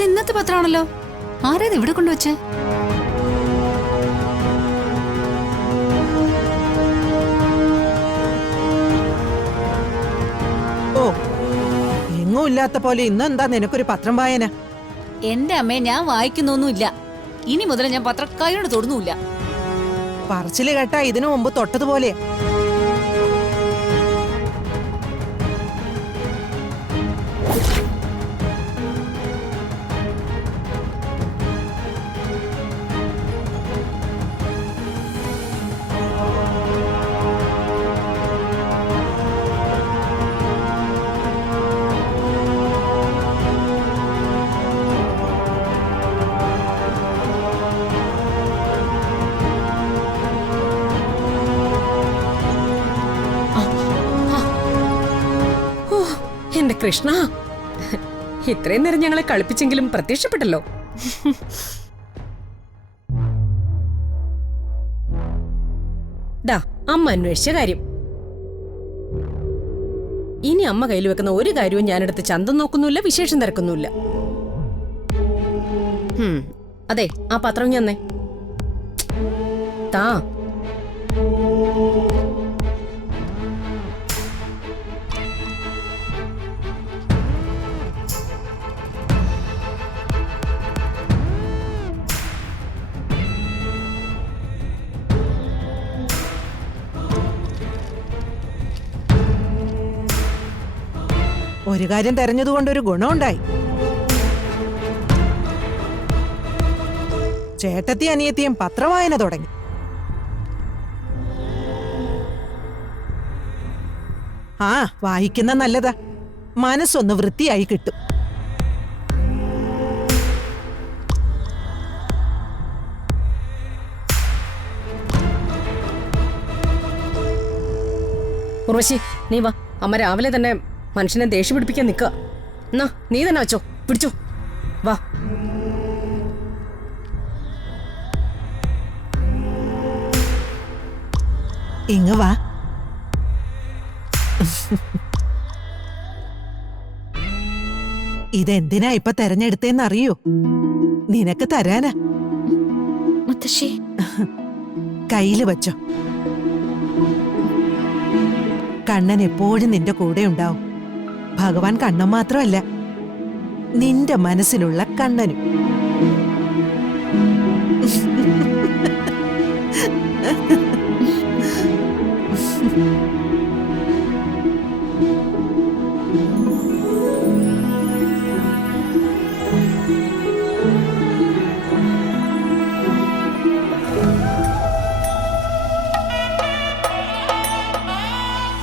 ഇത് ഇന്നത്തെ പത്രമാണല്ലോ. ആരേത് ഇവിടെ കൊണ്ടുവച്ചേ? ഓ, എങ്ങും ഇല്ലാത്ത പോലെ ഇന്നെന്താ നിനക്കൊരു പത്രം വായന? എന്റെ അമ്മയെ ഞാൻ വായിക്കുന്നൊന്നുമില്ല. ഇനി മുതൽ ഞാൻ പത്രം കൈകൊണ്ട് തൊടുന്നുമില്ല. പറച്ചില് കേട്ടാ ഇതിനു മുമ്പ് തൊട്ടതുപോലെ. എന്റെ കൃഷ്ണ, ഇത്രയും നേരം ഞങ്ങളെ കളിപ്പിച്ചെങ്കിലും പ്രത്യക്ഷപ്പെട്ടല്ലോ. ദാ അമ്മ അന്വേഷിച്ച കാര്യം. ഇനി അമ്മ കയ്യിൽ വെക്കുന്ന ഒരു കാര്യവും ഞാനെടുത്ത് ചന്തം നോക്കുന്നുമില്ല, വിശേഷം തിരക്കുന്നുമില്ല. അതെ, ആ പത്രം ഞാൻ താ. ഒരു കാര്യം തെരഞ്ഞതുകൊണ്ടൊരു ഗുണമുണ്ടായി. ചേട്ടത്തി അനിയത്തിയും പത്രവായന തുടങ്ങി. ആ, വായിക്കുന്ന നല്ലതാ. മനസ്സൊന്ന് വൃത്തിയായി കിട്ടും. ഉർവശി, നീ വാ. അമ്മ രാവിലെ തന്നെ മനുഷ്യനെ ദേഷ്യം പിടിപ്പിക്കാൻ നിൽക്കുക. എന്നാ നീ തന്നെ വെച്ചോ, പിടിച്ചോ, വാ. ഇങ്ങ് വാ. ഇതെന്തിനാ ഇപ്പൊ തെരഞ്ഞെടുത്തേന്നറിയോ? നിനക്ക് തരാനാ. മുത്തശ്ശി, കയ്യില് വച്ചോ. കണ്ണൻ എപ്പോഴും നിന്റെ കൂടെ ഉണ്ടാവും. ഭഗവാൻ കണ്ണൻ മാത്രമല്ല, നിന്റെ മനസ്സിലുള്ള കണ്ണനും.